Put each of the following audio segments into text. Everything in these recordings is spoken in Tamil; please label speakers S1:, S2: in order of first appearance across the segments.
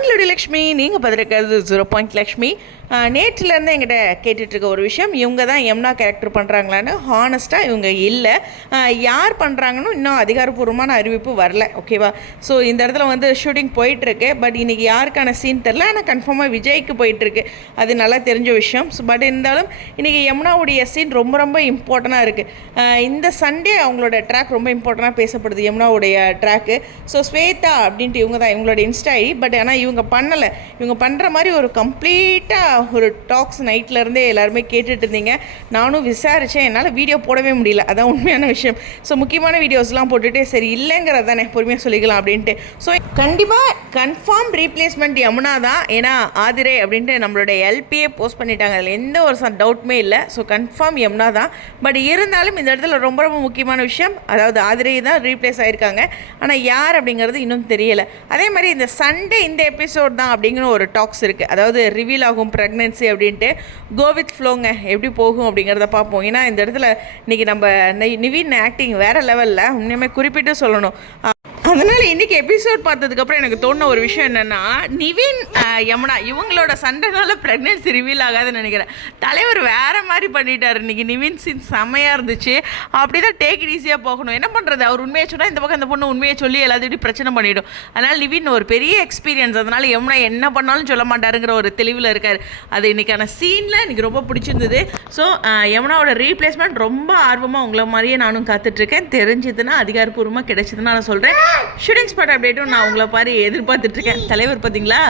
S1: நாங்களுடைய லக்ஷ்மி நீங்கள் பதிலிருக்கிறது ஜீரோ பாயிண்ட் லக்ஷ்மி. நேற்றுலேருந்து எங்கிட்ட கேட்டுட்ருக்க ஒரு விஷயம் இவங்க தான் எம்னா கேரக்டர் பண்ணுறாங்களான்னு ஹானஸ்ட்டாக இவங்க இல்லை. யார் பண்ணுறாங்கன்னு இன்னும் அதிகாரப்பூர்வமான அறிவிப்பு வரல ஓகேவா ஸோ இந்த இடத்துல வந்து ஷூட்டிங் போயிட்டுருக்கு பட் இன்றைக்கி யாருக்கான சீன் தெரில ஆனால் கன்ஃபார்மாக விஜய்க்கு போயிட்டுருக்கு அது நல்லா தெரிஞ்ச விஷயம். ஸோ பட் இருந்தாலும் இன்றைக்கி யமுனாவுடைய சீன் ரொம்ப ரொம்ப இம்பார்ட்டண்ட்டாக இருக்குது இந்த சண்டே அவங்களோட ட்ராக் ரொம்ப இம்பார்ட்டண்ட்டாக பேசப்படுது யமுனாவுடைய ட்ராக்கு ஸோ ஸ்வேதா அப்படின்ட்டு இவங்க தான் இவங்களோட இன்ஸ்டா ஐடி பட் ஆனால் இவங்க பண்ணலை. இவங்க பண்ணுற மாதிரி ஒரு கம்ப்ளீட்டாக ஒரு டாக்ஸ் நைட்லேருந்தே எல்லாருமே கேட்டுட்டு இருந்தீங்க. நானும் விசாரித்தேன் என்னால் வீடியோ போடவே முடியல. அதான் உண்மையான விஷயம். ஸோ முக்கியமான வீடியோஸ்லாம் போட்டுட்டு சரி இல்லைங்கிறது தானே பொறுமையாக சொல்லிக்கலாம் அப்படின்ட்டு. ஸோ கண்டிப்பாக கன்ஃபார்ம் ரீப்ளேஸ்மெண்ட் யமுனா தான். ஏன்னா ஆதிரே அப்படின்ட்டு நம்மளோட எல்பியே போஸ்ட் பண்ணிட்டாங்க. அதில் எந்த ஒரு டவுட்டுமே இல்லை. ஸோ கன்ஃபார்ம் யமுனா தான். பட் இருந்தாலும் இந்த இடத்துல ரொம்ப ரொம்ப முக்கியமான விஷயம் அதாவது ஆதிரே தான் ரீப்ளேஸ் ஆயிருக்காங்க. ஆனால் யார் அப்படிங்கிறது இன்னும் தெரியலை. அதே மாதிரி இந்த சண்டே இந்த எபிசோட் தான் அப்படிங்கிற ஒரு டாக்ஸ் இருக்குது அதாவது ரிவீல் ஆகும் ப்ரெக்னென்சி அப்படின்ட்டு. கோவித் ஃப்ளோங்க எப்படி போகும் அப்படிங்கிறத பார்ப்போம். ஏன்னா இந்த இடத்துல இன்றைக்கி நம்ம நிவின் ஆக்டிங் வேறு லெவலில் உண்மையுமே குறிப்பிட்டு சொல்லணும். அதனால் இன்றைக்கி எபிசோட் பார்த்ததுக்கப்புறம் எனக்கு தோணுன ஒரு விஷயம் என்னென்னா நிவின் யமுனா இவங்களோட சண்டைனால ப்ரெக்னென்சி ரிவீல் ஆகாதுன்னு நினைக்கிறேன். தலைவர் வேறு மாதிரி பண்ணிட்டார். இன்றைக்கி நிவின் சின் செம்மையாக இருந்துச்சு. அப்படி தான் டேக் இட் ஈஸியாக போகணும். என்ன பண்ணுறது அவர் உண்மையை சொன்னால் இந்த பக்கம் இந்த பொண்ணு உண்மையை சொல்லி எல்லாத்தையும் பிரச்சனை பண்ணிடும். அதனால் நிவின் ஒரு பெரிய எக்ஸ்பீரியன்ஸ் அதனால் யமுனா என்ன பண்ணாலும் சொல்ல மாட்டாருங்கிற ஒரு தெளிவில் இருக்கார். அது இன்றைக்கான சீனில் எனக்கு ரொம்ப பிடிச்சிருந்தது. ஸோ யமுனாவோட ரீப்ளேஸ்மெண்ட் ரொம்ப ஆர்வமாக உங்களை மாதிரியே நானும் காத்துட்ருக்கேன் தெரிஞ்சதுன்னா அதிகாரப்பூர்வமாக கிடைச்சதுன்னா நான் சொல்கிறேன் ஷூட்டிங் ஸ்பாட் அப்டேட்டும் நான் உங்களை பாரு எதிர்பார்த்துட்ருக்கேன். தலைவர் பார்த்தீங்களா?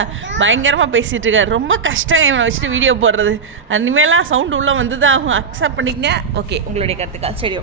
S1: பயங்கரமாக பேசிகிட்டு இருக்காரு ரொம்ப கஷ்டம் இவனை வச்சுட்டு வீடியோ போடுறது. இனிமேலாம் சவுண்டு உள்ளே வந்து தான் அக்செப்ட் பண்ணிக்கங்க. ஓகே உங்களுடைய கருத்துக்கா சரி